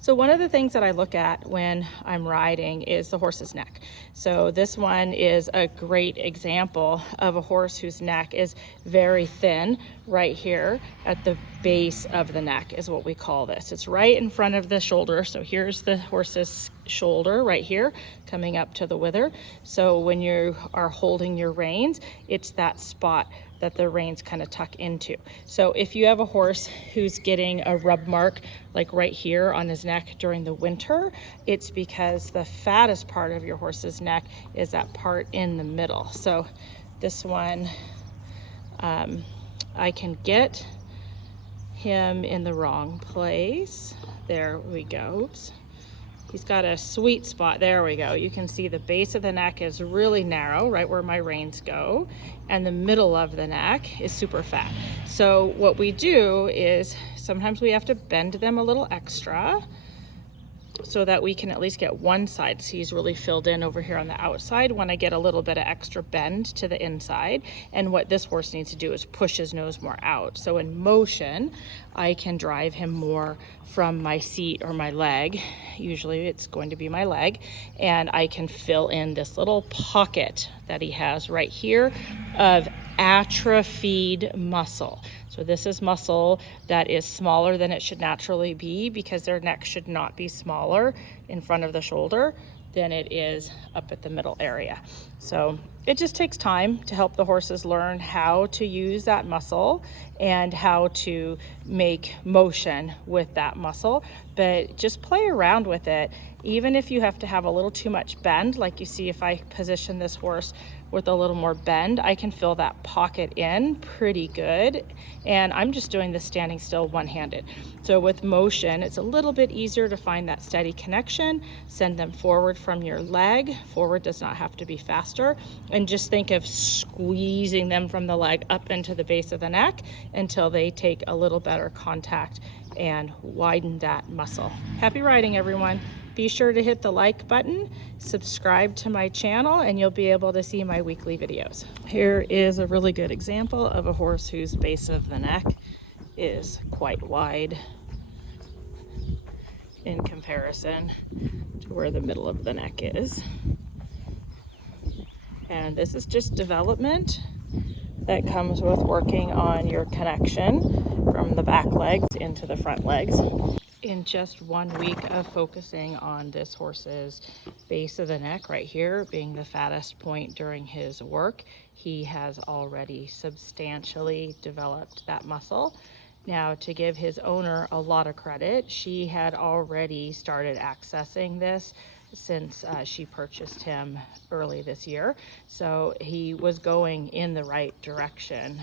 So one of the things that I look at when I'm riding is the horse's neck. So this one is a great example of a horse whose neck is very thin right here at the base of the neck is what we call this. It's right in front of the shoulder. So here's the horse's shoulder right here coming up to the wither. So when you are holding your reins, it's that spot that the reins kind of tuck into. So if you have a horse who's getting a rub mark like right here on his neck during the winter, it's because the fattest part of your horse's neck is that part in the middle. So this one, I can get him in the wrong place. There we go. Oops. He's got a sweet spot. There we go. You can see the base of the neck is really narrow, right where my reins go, and the middle of the neck is super fat. So what we do is sometimes we have to bend them a little extra so that we can at least get one side. So he's really filled in over here on the outside when I get a little bit of extra bend to the inside. And what this horse needs to do is push his nose more out. So in motion, I can drive him more from my seat or my leg. Usually it's going to be my leg. And I can fill in this little pocket that he has right here of atrophied muscle. So this is muscle that is smaller than it should naturally be because their neck should not be smaller in front of the shoulder than it is up at the middle area. So it just takes time to help the horses learn how to use that muscle and how to make motion with that muscle, but just play around with it. Even if you have to have a little too much bend, like you see if I position this horse with a little more bend, I can fill that pocket in pretty good. And I'm just doing this standing still one-handed. So with motion, it's a little bit easier to find that steady connection. Send them forward from your leg. Forward does not have to be faster. And just think of squeezing them from the leg up into the base of the neck until they take a little better contact and widen that muscle. Happy riding, everyone. Be sure to hit the like button, subscribe to my channel, and you'll be able to see my weekly videos. Here is a really good example of a horse whose base of the neck is quite wide in comparison to where the middle of the neck is. And this is just development that comes with working on your connection from the back legs into the front legs. In just 1 week of focusing on this horse's base of the neck right here being the fattest point during his work, he has already substantially developed that muscle. Now, to give his owner a lot of credit, she had already started accessing this since she purchased him early this year. So he was going in the right direction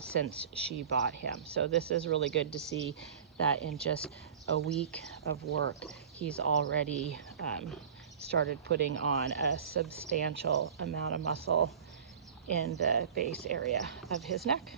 since she bought him. So this is really good to see that in just a week of work, he's already started putting on a substantial amount of muscle in the base area of his neck.